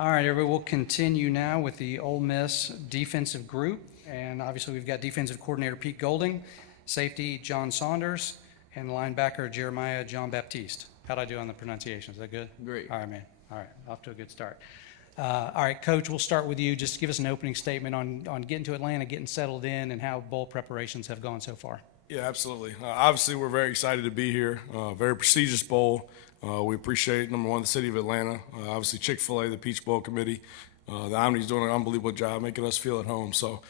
All right, everybody, we'll continue now with the Ole Miss defensive group. And obviously, we've got defensive coordinator Pete Golding, safety John Saunders, and linebacker Jeremiah Jean-Baptiste. How'd I do on the pronunciation? Is that good? Great. All right, man. All right, off to a good start. All right, Coach, we'll start with you. Just give us an opening statement on getting to Atlanta, getting settled in, and how bowl preparations have gone so far. Yeah, absolutely. Obviously, we're very excited to be here. Very prestigious bowl. We appreciate, number one, the city of Atlanta. Obviously, Chick-fil-A, the Peach Bowl Committee. The Omni's doing an unbelievable job making us feel at home. So,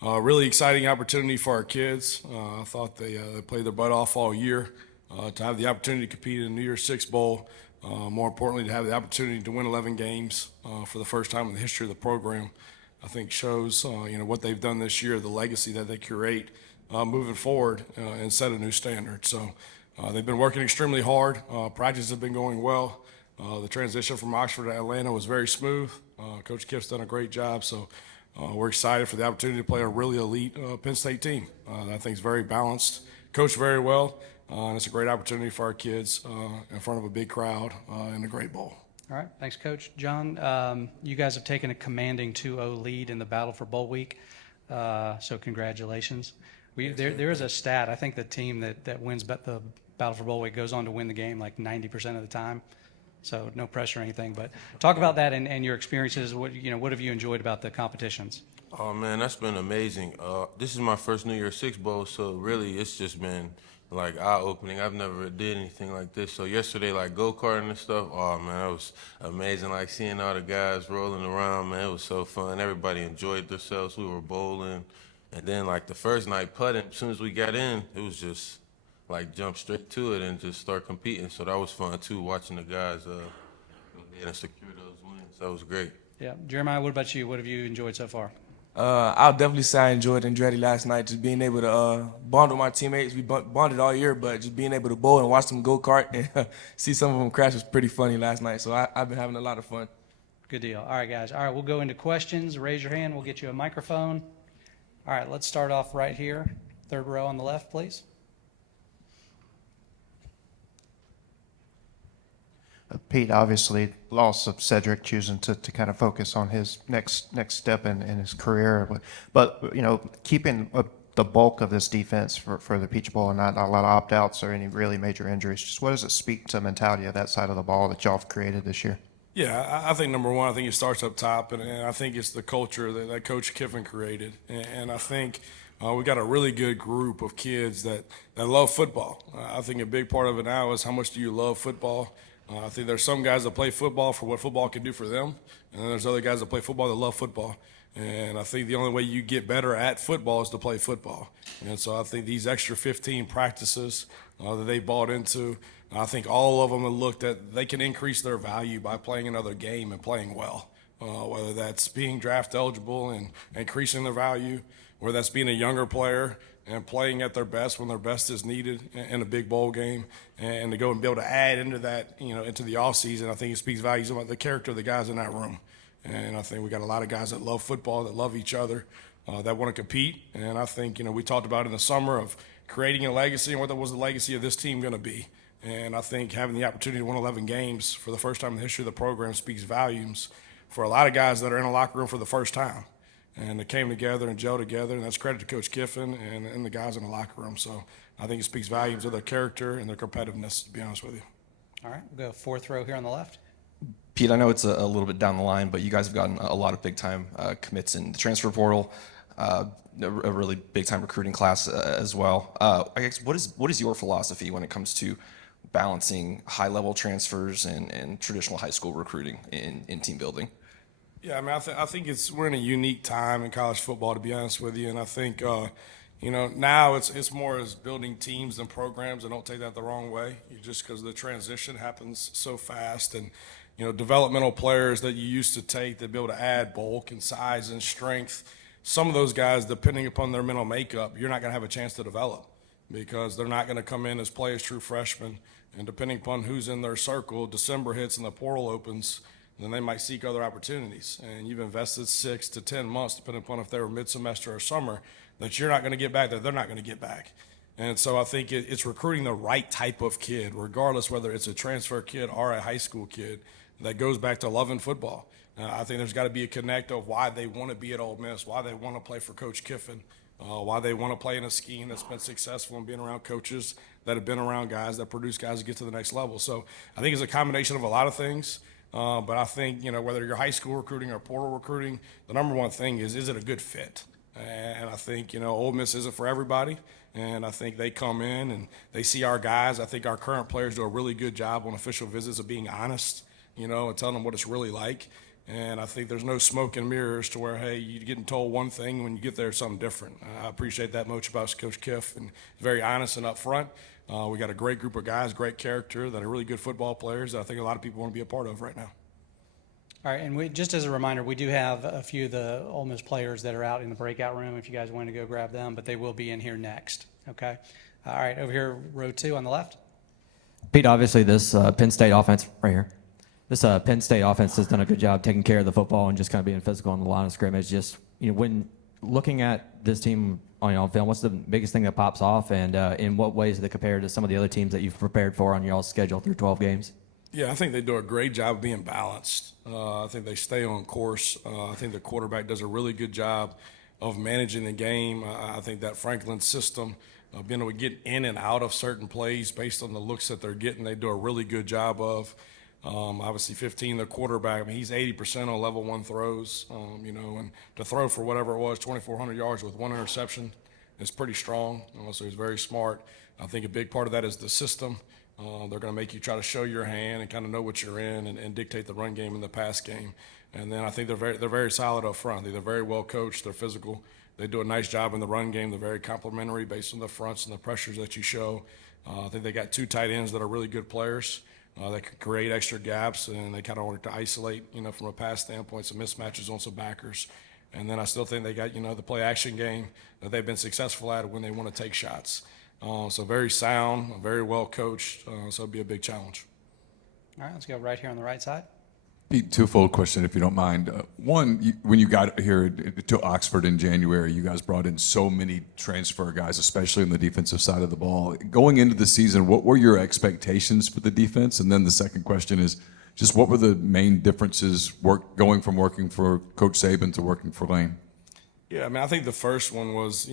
really exciting opportunity for our kids. I thought they played their butt off all year. To have the opportunity to compete in the New Year's Six Bowl. More importantly, to have the opportunity to win 11 games for the first time in the history of the program, I think shows what they've done this year, the legacy that they curate moving forward and set a new standard. So they've been working extremely hard. Practices have been going well. The transition from Oxford to Atlanta was very smooth. Coach Kiff's done a great job. So we're excited for the opportunity to play a really elite Penn State team. I think it's very balanced, coached very well, and it's a great opportunity for our kids in front of a big crowd in a great bowl. All right, thanks, Coach. John, you guys have taken a commanding 2-0 lead in the battle for bowl week, so congratulations. There is a stat. I think the team that wins the battle for bowl week goes on to win the game like 90% of the time. So no pressure or anything. But talk about that and your experiences. What have you enjoyed about the competitions? Oh man, that's been amazing. This is my first New Year's Six Bowl, so really it's just been like eye-opening. I've never did anything like this. So yesterday, like go-karting and stuff, oh man, that was amazing. Like seeing all the guys rolling around, man, it was so fun. Everybody enjoyed themselves. We were bowling. And then like the first night putting, as soon as we got in, it was just like jump straight to it and just start competing. So that was fun too, watching the guys and secure those wins. That was great. Yeah, Jeremiah, what about you? What have you enjoyed so far? I'll definitely say I enjoyed Andretti last night, just being able to bond with my teammates. We bonded all year, but just being able to bowl and watch them go-kart and see some of them crash was pretty funny last night. So I've been having a lot of fun. Good deal. All right, guys. All right, we'll go into questions. Raise your hand. We'll get you a microphone. All right, let's start off right here. Third row on the left, please. Pete, obviously, loss of Cedric, choosing to kind of focus on his next step in his career. But keeping the bulk of this defense for the Peach Bowl and not a lot of opt-outs or any really major injuries, just what does it speak to the mentality of that side of the ball that y'all have created this year? Yeah, I think number one, I think it starts up top, and I think it's the culture that Coach Kiffin created. And I think we got a really good group of kids that love football. I think a big part of it now is how much do you love football. I think there's some guys that play football for what football can do for them, and then there's other guys that play football that love football. And I think the only way you get better at football is to play football. And so I think these extra 15 practices that they bought into, I think all of them have looked at they can increase their value by playing another game and playing well, whether that's being draft eligible and increasing their value, or that's being a younger player and playing at their best when their best is needed in a big bowl game, and to go and be able to add into that, into the offseason. I think it speaks volumes about the character of the guys in that room. And I think we got a lot of guys that love football, that love each other, that want to compete. And I think, we talked about in the summer of creating a legacy and what was the legacy of this team going to be. And I think having the opportunity to win 11 games for the first time in the history of the program speaks volumes for a lot of guys that are in a locker room for the first time. And they came together and gelled together, and that's credit to Coach Kiffin and the guys in the locker room. So I think it speaks volumes of their character and their competitiveness, to be honest with you. All right, we'll go fourth row here on the left. Pete, I know it's a little bit down the line, but you guys have gotten a lot of big-time commits in the transfer portal, a really big-time recruiting class as well. I guess what is your philosophy when it comes to balancing high-level transfers and traditional high school recruiting in team building? Yeah, I mean, I think we're in a unique time in college football, to be honest with you, and I think now it's more as building teams and programs, and don't take that the wrong way, just because the transition happens so fast, and developmental players that you used to take that be able to add bulk and size and strength. Some of those guys, depending upon their mental makeup, you're not going to have a chance to develop because they're not going to come in as play as true freshmen, and depending upon who's in their circle, December hits and the portal opens. Then they might seek other opportunities. And you've invested 6 to 10 months, depending upon if they were mid-semester or summer, that you're not going to get back, that they're not going to get back. And so I think it's recruiting the right type of kid, regardless whether it's a transfer kid or a high school kid, that goes back to loving football. I think there's got to be a connect of why they want to be at Ole Miss, why they want to play for Coach Kiffin, why they want to play in a scheme that's been successful and being around coaches that have been around guys that produce guys to get to the next level. So I think it's a combination of a lot of things. But I think, whether you're high school recruiting or portal recruiting, the number one thing is it a good fit? And I think, Ole Miss isn't for everybody. And I think they come in and they see our guys. I think our current players do a really good job on official visits of being honest, and telling them what it's really like. And I think there's no smoke and mirrors to where, hey, you're getting told one thing when you get there, it's something different. I appreciate that much about Coach Kiff, and very honest and upfront. We got a great group of guys, great character, that are really good football players that I think a lot of people want to be a part of right now. All right, and just as a reminder, we do have a few of the Ole Miss players that are out in the breakout room if you guys want to go grab them, but they will be in here next, okay? All right, over here, row 2 on the left. Pete, obviously this Penn State offense right here, this Penn State offense has done a good job taking care of the football and just kind of being physical on the line of scrimmage. Just, when looking at this team on film, what's the biggest thing that pops off, and in what ways do they compare to some of the other teams that you've prepared for on y'all's schedule through 12 games? Yeah, I think they do a great job of being balanced. I think they stay on course. I think the quarterback does a really good job of managing the game. I think that Franklin system, being able to get in and out of certain plays based on the looks that they're getting, they do a really good job of. Obviously 15, the quarterback, he's 80% on level 1 throws, and to throw for whatever it was, 2,400 yards with 1 interception is pretty strong. So he's very smart. I think a big part of that is the system. They're going to make you try to show your hand and kind of know what you're in and dictate the run game and the pass game. And then I think they're very solid up front. They're very well coached. They're physical. They do a nice job in the run game. They're very complimentary based on the fronts and the pressures that you show. I think they got 2 tight ends that are really good players. That can create extra gaps, and they kind of work to isolate, from a pass standpoint, some mismatches on some backers. And then I still think they got, the play action game that they've been successful at when they want to take shots. So very sound, very well coached, so it'll be a big challenge. All right, let's go right here on the right side. Pete, twofold question, if you don't mind. One, when you got here to Oxford in January, you guys brought in so many transfer guys, especially on the defensive side of the ball. Going into the season, what were your expectations for the defense? And then the second question is, just what were the main differences going from working for Coach Saban to working for Lane? Yeah, I think the first one was,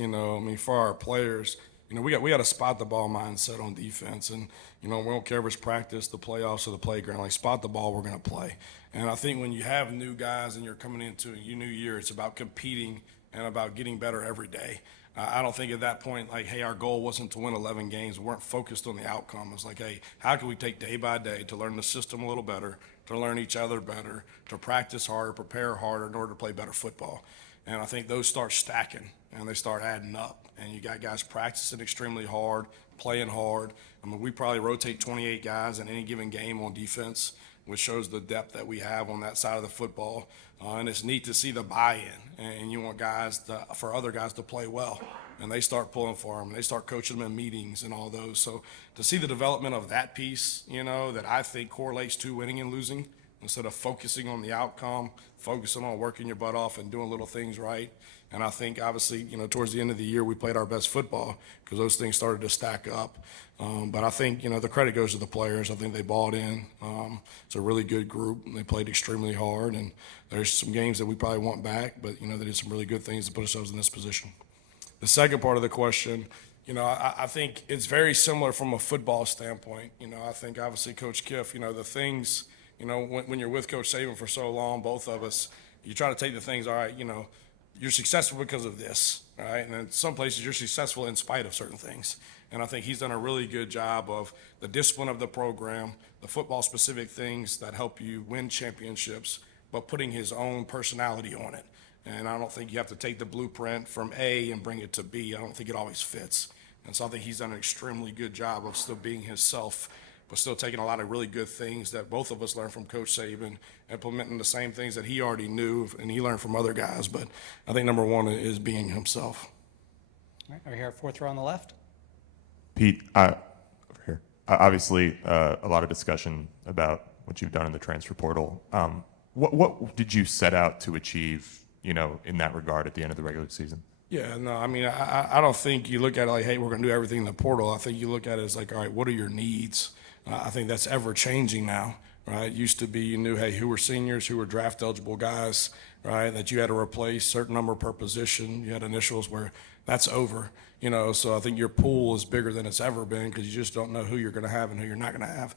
for our players, we got a spot the ball mindset on defense, and we don't care if it's practice, the playoffs, or the playground. Like, spot the ball, we're going to play. And I think when you have new guys and you're coming into a new year, it's about competing and about getting better every day. I don't think at that point, like, hey, our goal wasn't to win 11 games. We weren't focused on the outcome. It was like, hey, how can we take day by day to learn the system a little better, to learn each other better, to practice harder, prepare harder in order to play better football. And I think those start stacking and they start adding up. And you got guys practicing extremely hard, playing hard. We probably rotate 28 guys in any given game on defense, which shows the depth that we have on that side of the football. And it's neat to see the buy-in. And you want for other guys to play well. And they start pulling for them. They start coaching them in meetings and all those. So to see the development of that piece, that I think correlates to winning and losing, instead of focusing on the outcome, focusing on working your butt off and doing little things right. And I think, obviously, towards the end of the year, we played our best football because those things started to stack up. But I think, the credit goes to the players. I think they bought in. It's a really good group. They played extremely hard. And there's some games that we probably want back, but, they did some really good things to put ourselves in this position. The second part of the question, I think it's very similar from a football standpoint. I think, obviously, Coach Kiff, the things, when you're with Coach Saban for so long, both of us, you try to take the things, all right, you're successful because of this, right? And in some places you're successful in spite of certain things. And I think he's done a really good job of the discipline of the program, the football-specific things that help you win championships, but putting his own personality on it. And I don't think you have to take the blueprint from A and bring it to B. I don't think it always fits. And so I think he's done an extremely good job of still being himself, but still taking a lot of really good things that both of us learned from Coach Saban, implementing the same things that he already knew and he learned from other guys. But I think number one is being himself. All right, over here, 4th row on the left. Pete, over here. Obviously, a lot of discussion about what you've done in the transfer portal. What did you set out to achieve, in that regard at the end of the regular season? Yeah, no, I don't think you look at it like, hey, we're going to do everything in the portal. I think you look at it as like, all right, what are your needs? I think that's ever changing now, right? It used to be you knew, hey, who were seniors, who were draft eligible guys, right? That you had to replace certain number per position. You had initials where that's over, So I think your pool is bigger than it's ever been because you just don't know who you're going to have and who you're not going to have.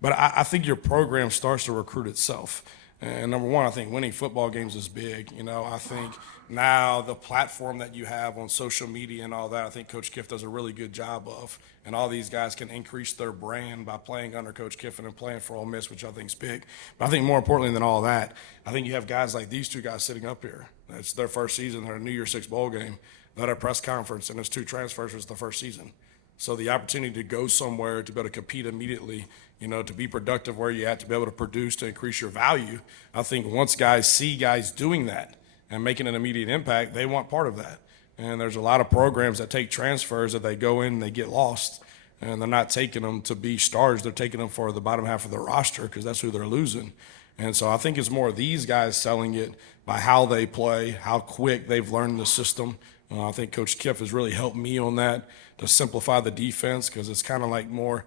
But I think your program starts to recruit itself. And number one, I think winning football games is big. I think now the platform that you have on social media and all that, I think Coach Kiff does a really good job of. And all these guys can increase their brand by playing under Coach Kiffin and playing for Ole Miss, which I think is big. But I think more importantly than all that, I think you have guys like these two guys sitting up here. It's their first season. They're a New Year's Six bowl game. They're at a press conference, and it's two transfers. It's the first season. So the opportunity to go somewhere, to be able to compete immediately, to be productive where you're at, to be able to produce, to increase your value, I think once guys see guys doing that and making an immediate impact, they want part of that. And there's a lot of programs that take transfers that they go in and they get lost, and they're not taking them to be stars. They're taking them for the bottom half of the roster because that's who they're losing. And so I think it's more these guys selling it by how they play, how quick they've learned the system. I think Coach Kiff has really helped me on that to simplify the defense because it's kind of like more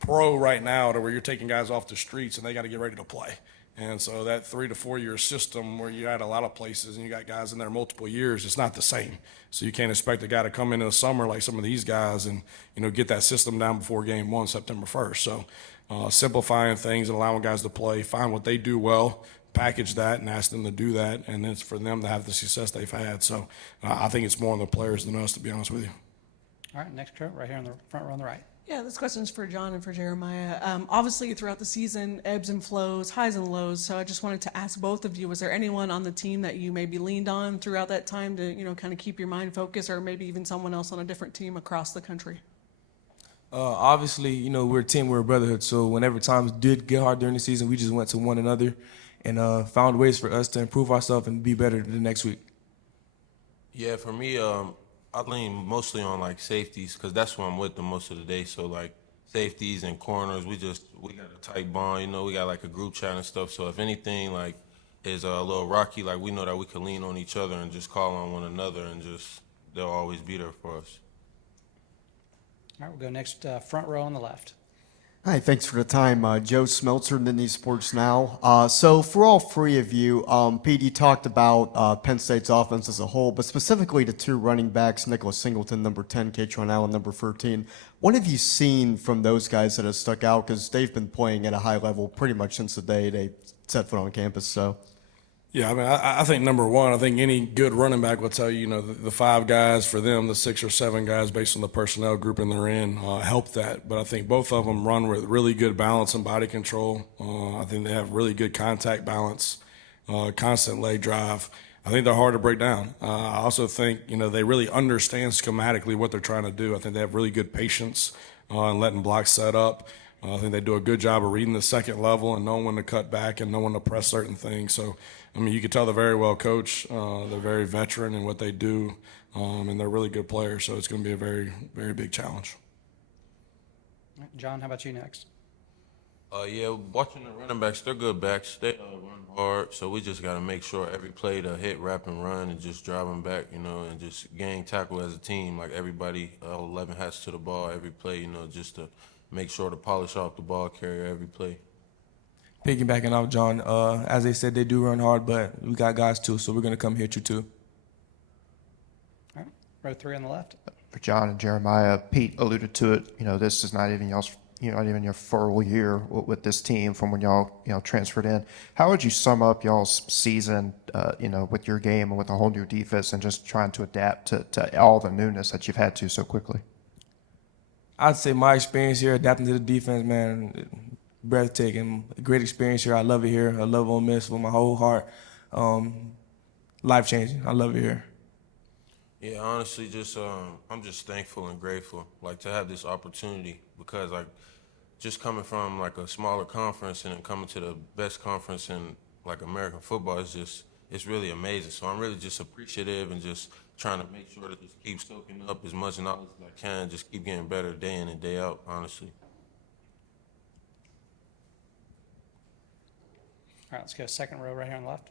pro right now to where you're taking guys off the streets and they got to get ready to play. And so that 3 to 4 year system where you had a lot of places and you got guys in there multiple years, it's not the same. So you can't expect a guy to come into the summer like some of these guys and, get that system down before game 1, September 1st. So simplifying things and allowing guys to play, find what they do well, package that and ask them to do that, and it's for them to have the success they've had. So I think it's more on the players than us, to be honest with you. All right, next row, right here on the front row on the right. Yeah, this question's for John and for Jeremiah. Obviously, throughout the season, ebbs and flows, highs and lows. So I just wanted to ask both of you, was there anyone on the team that you maybe leaned on throughout that time to, kind of keep your mind focused, or maybe even someone else on a different team across the country? Obviously, we're a team, we're a brotherhood. So whenever times did get hard during the season, we just went to one another and found ways for us to improve ourselves and be better the next week. Yeah, for me, I lean mostly on like safeties because that's what I'm with the most of the day. So like safeties and corners, we got a tight bond. We got like a group chat and stuff. So if anything like is a little rocky, like we know that we can lean on each other and just call on one another, and just they'll always be there for us. All right, we'll go next, front row on the left. Hi, thanks for the time. Joe Smeltzer, Nittany Sports Now. So for all three of you, Pete, you talked about Penn State's offense as a whole, but specifically the two running backs, Nicholas Singleton, number 10, Katron Allen, number 13. What have you seen from those guys that have stuck out? Because they've been playing at a high level pretty much since the day they set foot on campus. So. Yeah, I think number one, I think any good running back will tell you, the 5 guys for them, the 6 or 7 guys based on the personnel grouping they're in, help that. But I think both of them run with really good balance and body control. I think they have really good contact balance, constant leg drive. I think they're hard to break down. I also think, they really understand schematically what they're trying to do. I think they have really good patience in letting blocks set up. I think they do a good job of reading the second level and knowing when to cut back and knowing when to press certain things. So, you can tell they're very well coached. They're very veteran in what they do, and they're really good players. So it's going to be a very, very big challenge. All right, John, how about you next? Yeah, watching the running backs, they're good backs. They run hard, so we just got to make sure every play to hit, wrap, and run and just drive them back, and just gang tackle as a team. Like everybody, 11 hats to the ball every play, just to make sure to polish off the ball carrier every play. Piggybacking off John, as they said, they do run hard, but we got guys too, so we're going to come hit you too. All right, row 3 on the left. For John and Jeremiah, Pete alluded to it. This is not even y'all's, not even your full year with this team from when y'all, transferred in. How would you sum up y'all's season, with your game and with a whole new defense and just trying to adapt to all the newness that you've had to so quickly? I'd say my experience here, adapting to the defense, man, breathtaking. Great experience here. I love it here. I love Ole Miss with my whole heart. Life-changing. I love it here. Yeah, honestly, I'm just thankful and grateful, like, to have this opportunity because, like, just coming from, like, a smaller conference and then coming to the best conference in, like, American football it's really amazing. So I'm really just appreciative and just trying to make sure to just keep soaking up as much knowledge as I can, just keep getting better day in and day out, honestly. All right, let's go second row right here on the left.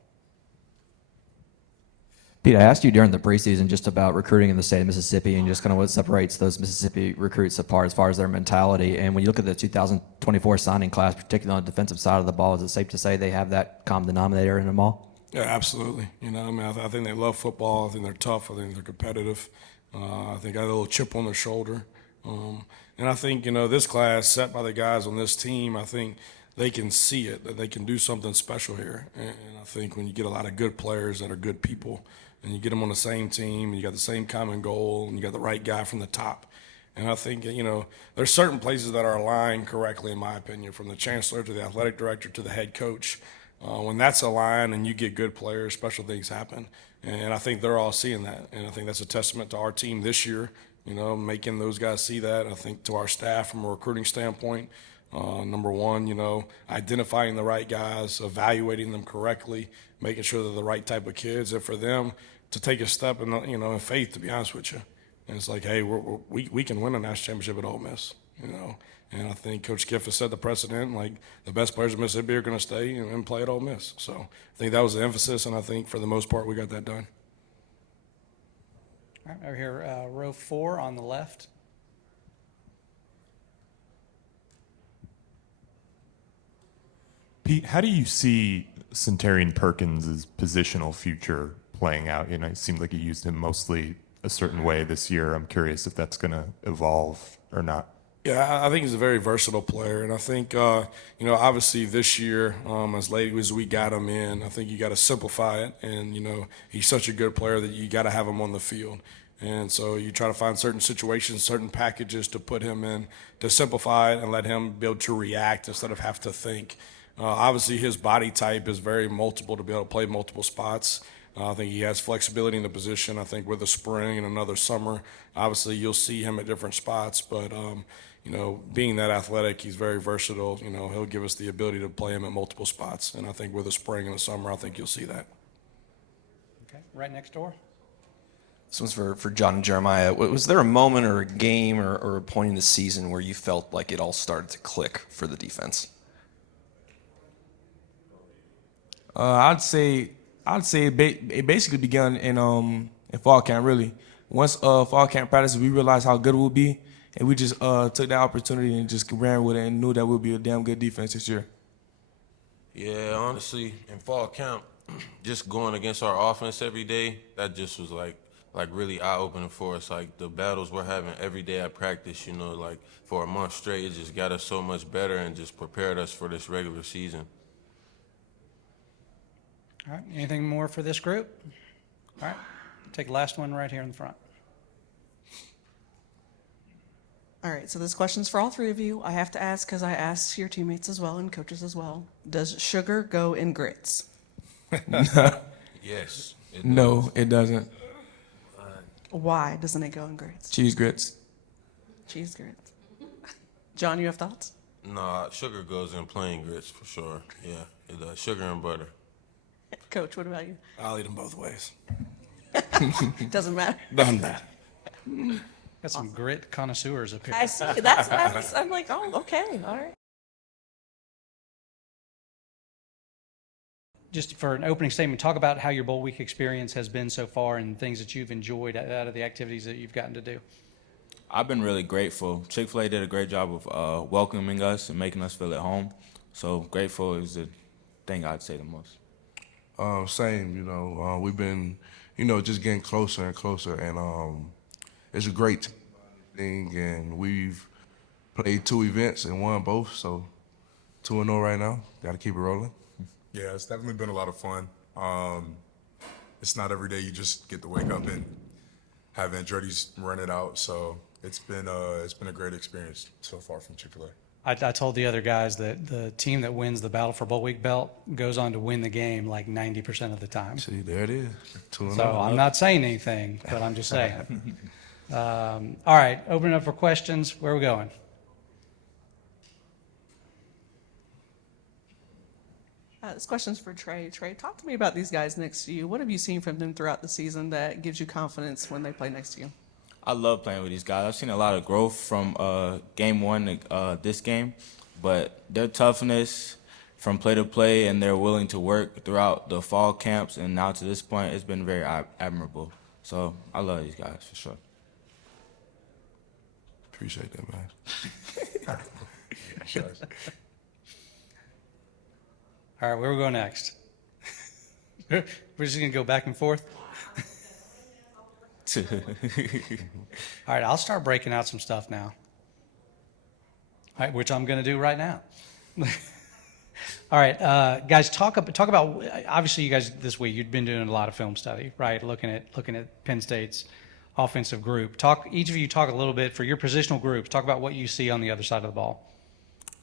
Pete, I asked you during the preseason just about recruiting in the state of Mississippi and just kind of what separates those Mississippi recruits apart as far as their mentality. And when you look at the 2024 signing class, particularly on the defensive side of the ball, is it safe to say they have that common denominator in them all? Yeah, absolutely. You know, I mean, I think they love football. I think they're tough. I think they're competitive. I think I have a little chip on their shoulder. And I think, you know, this class set by the guys on this team, I think they can see it, that they can do something special here. And I think when you get a lot of good players that are good people, and you get them on the same team, and you got the same common goal, and you got the right guy from the top. And I think, you know, there's certain places that are aligned correctly, in my opinion, from the chancellor to the athletic director to the head coach. When that's aligned and you get good players, special things happen. And I think they're all seeing that. And I think that's a testament to our team this year, you know, making those guys see that. I think to our staff from a recruiting standpoint, number one, you know, identifying the right guys, evaluating them correctly, making sure they're the right type of kids, and for them to take a step in, you know, in faith, to be honest with you. And it's like, hey, we can win a national championship at Ole Miss, you know. And I think Coach Kiff has set the precedent, like the best players in Mississippi are going to stay and play at Ole Miss. So I think that was the emphasis, and I think for the most part we got that done. All right, over here, row 4 on the left. Pete, how do you see Centurion Perkins' positional future playing out? You know, it seemed like you used him mostly a certain way this year. I'm curious if that's going to evolve or not. Yeah, I think he's a very versatile player, and I think, you know, obviously this year, as late as we got him in, I think you got to simplify it, and, you know, he's such a good player that you got to have him on the field. And so you try to find certain situations, certain packages to put him in to simplify it and let him be able to react instead of have to think. Obviously, his body type is very multiple to be able to play multiple spots. I think he has flexibility in the position. I think with the spring and another summer, obviously you'll see him at different spots. But, you know, being that athletic, he's very versatile. You know, he'll give us the ability to play him at multiple spots. And I think with the spring and the summer, I think you'll see that. Okay, right next door. This one's for John and Jeremiah. Was there a moment or a game or a point in the season where you felt like it all started to click for the defense? I'd say it basically began in fall camp. Really, once fall camp practice, we realized how good it would be, and we just took that opportunity and just ran with it and knew that we'd be a damn good defense this year. Yeah, honestly, in fall camp, just going against our offense every day, that just was like really eye-opening for us. Like the battles we're having every day at practice, you know, like for a month straight, it just got us so much better and just prepared us for this regular season. All right, anything more for this group? All right, take the last one right here in the front. All right, so this question's for all three of you. I have to ask because I asked your teammates as well and coaches as well. Does sugar go in grits? Yes. No, it doesn't. Why doesn't it go in grits? Cheese grits. Cheese grits. John, you have thoughts? Nah, sugar goes in plain grits for sure. Yeah, it does. Sugar and butter. Coach, what about you? I'll eat them both ways. Doesn't matter. Done that. Got some grit connoisseurs up here. I see. That's nice. I'm like, oh, okay, all right. Just for an opening statement, talk about how your bowl week experience has been so far and things that you've enjoyed out of the activities that you've gotten to do. I've been really grateful. Chick-fil-A did a great job of welcoming us and making us feel at home. So grateful is the thing I'd say the most. Same, you know, we've been, you know, just getting closer and closer, and it's a great thing, and we've played 2 events and won both, so 2-0 right now. Got to keep it rolling. Yeah, it's definitely been a lot of fun. It's not every day you just get to wake up and have Andretti's run it out, so it's been a great experience so far from Chick-fil-A. I told the other guys that the team that wins the Battle for Bowl Week belt goes on to win the game like 90% of the time. See, there it is. 2-0. So I'm not saying anything, but I'm just saying. All right, open it up for questions. Where are we going? This question's for Trey. Trey, talk to me about these guys next to you. What have you seen from them throughout the season that gives you confidence when they play next to you? I love playing with these guys. I've seen a lot of growth from game one to this game, but their toughness from play to play, and they're willing to work throughout the fall camps and now to this point, it's been very admirable. So I love these guys for sure. Appreciate that, man. All right, where we go next? We're just going to go back and forth? All right, I'll start breaking out some stuff now. All right, which I'm going to do right now. All right, guys, talk about, obviously you guys this week, you've been doing a lot of film study, right? Looking at Penn State's offensive group. Each of you talk a little bit for your positional groups. Talk about what you see on the other side of the ball.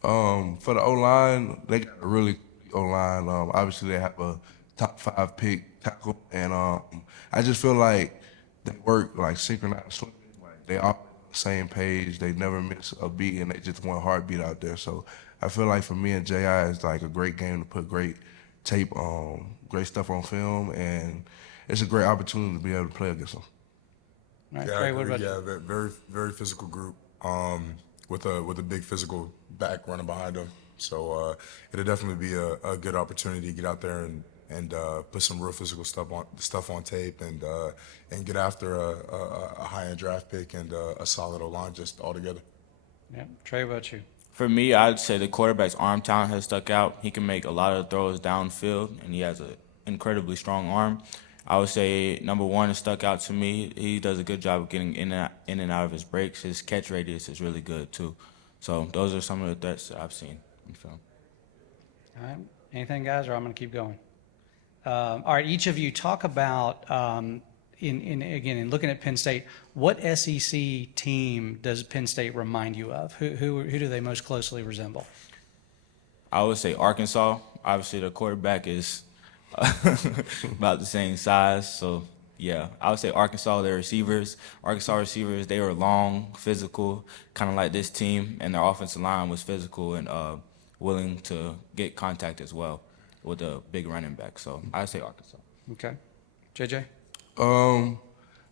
For the O-line, they got a really good O-line. Obviously, they have a top 5 pick tackle, and I just feel like they work like synchronized swimming. Like they all on the same page. They never miss a beat, and they just one heartbeat out there. So I feel like for me and J.I., it's like a great game to put great tape, great stuff on film, and it's a great opportunity to be able to play against them. All right, Yeah, Trey, what about you? yeah, very very physical group with a big physical back running behind them. So it'll definitely be a good opportunity to get out there and put some real physical stuff on tape and get after a high end draft pick and a solid O-line just all together. Yeah, Trey, what about you? For me, I'd say the quarterback's arm talent has stuck out. He can make a lot of throws downfield, and he has an incredibly strong arm. I would say number one has stuck out to me. He does a good job of getting in and out of his breaks. His catch radius is really good too. So those are some of the threats that I've seen in film. All right, anything, guys, or I'm going to keep going? All right, each of you talk about, in looking at Penn State, what SEC team does Penn State remind you of? Who do they most closely resemble? I would say Arkansas. Obviously, the quarterback is about the same size. So, yeah, I would say Arkansas, their receivers. Arkansas receivers, they were long, physical, kind of like this team, and their offensive line was physical and willing to get contact as well with a big running back. So, I would say Arkansas. Okay. JJ?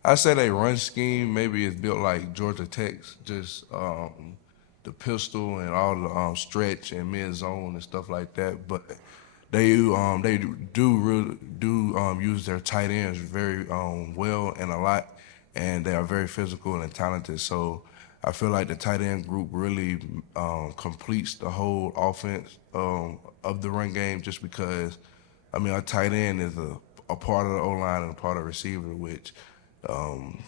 I say they run scheme maybe is built like Georgia Tech's, just the pistol and all the stretch and mid zone and stuff like that. But they do use their tight ends very well and a lot, and they are very physical and talented. So I feel like the tight end group really completes the whole offense of the run game, just because I mean a tight end is a part of the O-line and a part of the receiver, which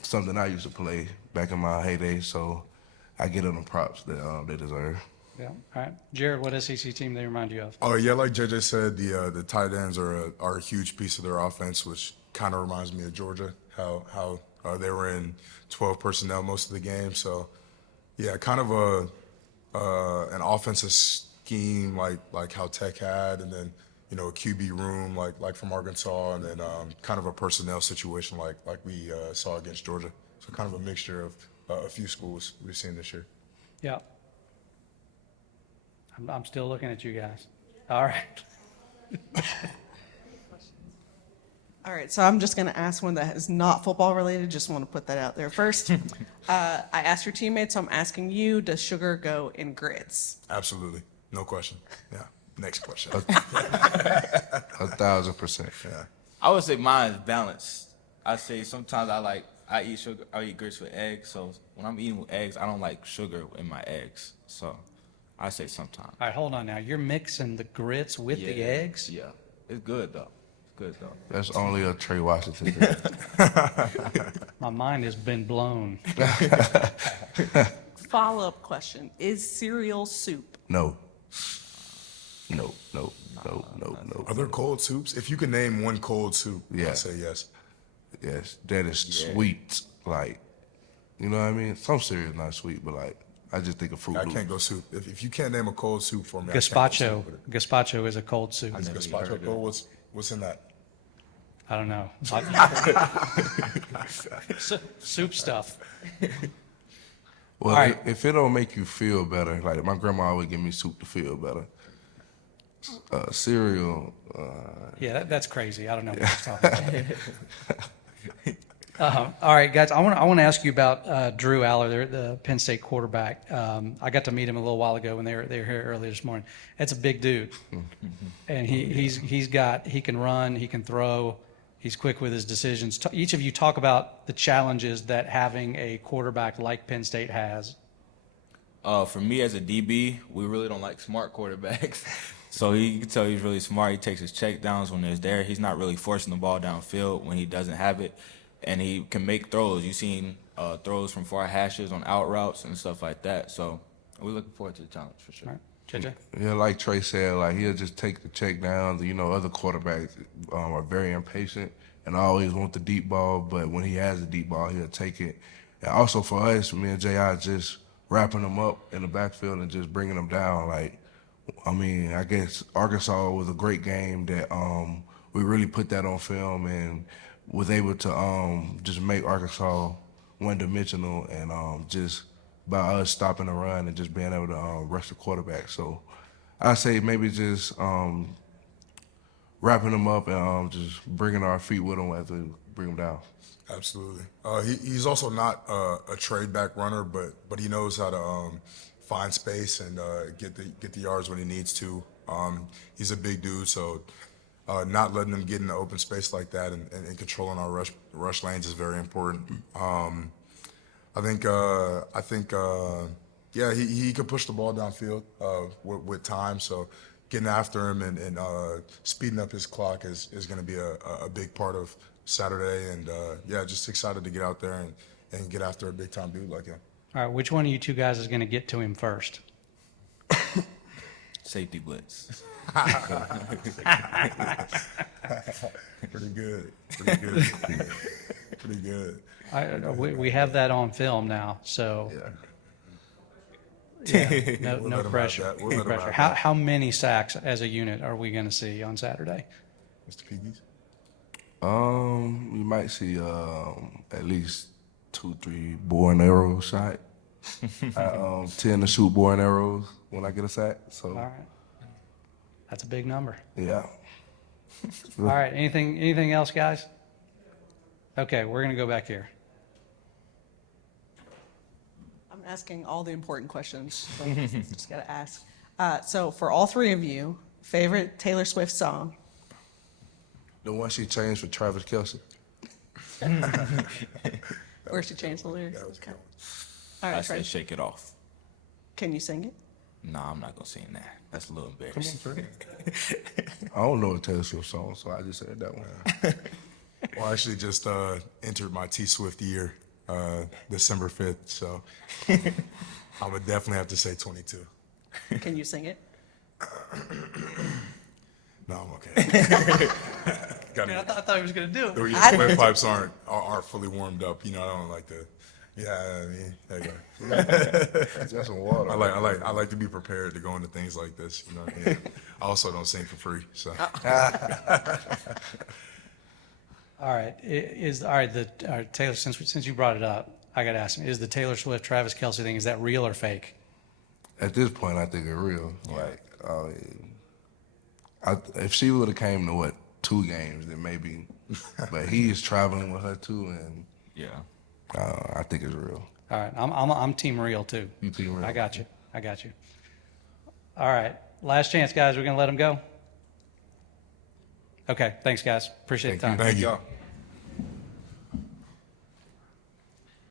something I used to play back in my heyday. So I get them the props that they deserve. Yeah. All right. Jared, what SEC team they remind you of? Oh yeah, like JJ said, the tight ends are a huge piece of their offense, which kind of reminds me of Georgia. How they were in 12 personnel most of the game. So yeah, kind of an offensive scheme like how Tech had, and then a QB room like from Arkansas, and then kind of a personnel situation like we saw against Georgia. So kind of a mixture of a few schools we've seen this year. Yeah. I'm still looking at you guys. All right. All right, so I'm just going to ask one that is not football related. Just want to put that out there first. I asked your teammates, so I'm asking you, does sugar go in grits? Absolutely. No question. Yeah. Next question. 1,000%. Yeah. I would say mine is balanced. I say sometimes I eat sugar. I eat grits with eggs. So when I'm eating with eggs, I don't like sugar in my eggs. So I say sometimes. All right, hold on now. You're mixing the grits with the eggs? Yeah, it's good though. It's good though. That's only a Trey Washington. My mind has been blown. Follow-up question, is cereal soup? No. No. Are there cold soups? If you could name one cold soup, Yeah. I'd say yes. Yes, that is sweet. Like, you know what I mean? Some cereal is not sweet, but like, I just think of Fruit I Loops. can't go soup. If you can't name a cold soup for me, Gazpacho. Gazpacho is a cold soup. Is gazpacho cold? What's in that? I don't know. Soup stuff. Well, All right. if it don't make you feel better, like my grandma always give me soup to feel better. Cereal. Yeah, that's crazy. I don't know what you're talking about. All right, guys. I want to ask you about Drew Aller, the Penn State quarterback. I got to meet him a little while ago when they were here earlier this morning. It's a big dude, and he can run, he can throw, he's quick with his decisions. Each of you talk about the challenges that having a quarterback like Penn State has. For me as a DB, we really don't like smart quarterbacks. So you can tell he's really smart. He takes his check downs when it's there. He's not really forcing the ball downfield when he doesn't have it. And he can make throws. You've seen throws from far hashes on out routes and stuff like that. So we're looking forward to the challenge for sure. All right. JJ? Yeah, like Trey said, like he'll just take the check downs. You know, other quarterbacks are very impatient and always want the deep ball, but when he has the deep ball, he'll take it. And also for us, me and J.I. just wrapping them up in the backfield and just bringing them down. Like, I mean, I guess Arkansas was a great game that we really put that on film and was able to just make Arkansas one-dimensional and just by us stopping the run and just being able to rush the quarterback. So I say maybe just wrapping them up and just bringing our feet with them as we bring them down. Absolutely. He's also not a trade back runner, but he knows how to find space and get the yards when he needs to. He's a big dude, so not letting him get in the open space like that and controlling our rush lanes is very important. I think yeah, he could push the ball downfield with time. So getting after him and speeding up his clock is going to be a big part of Saturday. And yeah, just excited to get out there and get after a big time dude like him. All right, which one of you two guys is going to get to him first? Safety blitz. Pretty good. Pretty good. Pretty good. We have that on film now, so yeah, no pressure. We'll No pressure. How many sacks as a unit are we going to see on Saturday? Mr. Peavies? We might see at least 2-3 bow and arrow shot. I tend to shoot bow and arrows when I get a sack. So All right. That's a big number. yeah. All right, anything else, guys? Okay, we're going to go back here. I'm asking all the important questions. So just got to ask. So for all three of you, favorite Taylor Swift song? The one she changed for Travis Kelce. Where she changed the lyrics? Okay. All I right, say Trey. shake it off. Can you sing it? Nah, I'm not gonna sing that. That's a little embarrassing. I don't know a Taylor Swift song, so I just said that one. Well, I actually just entered my T Swift year December 5th, so I would definitely have to say 22. Can you sing it? No, I'm okay. I thought he was going to do it. The windpipes aren't fully warmed up. You know, I don't like to. Yeah, I mean, there you go. Just some water. I like to be prepared to go into things like this. You know what I mean? I also don't sing for free, so. All right, Taylor, since you brought it up, I got to ask him, is the Taylor Swift, Travis Kelce thing, is that real or fake? At this point, I think it's real. Like, if she would have came to 2 games, then maybe. But he is traveling with her too, and Yeah. I think it's real. All right, I'm team real too. You team real. I got you. All right, last chance, guys. We're going to let him go? Okay, thanks, guys. Appreciate the time. Thank you.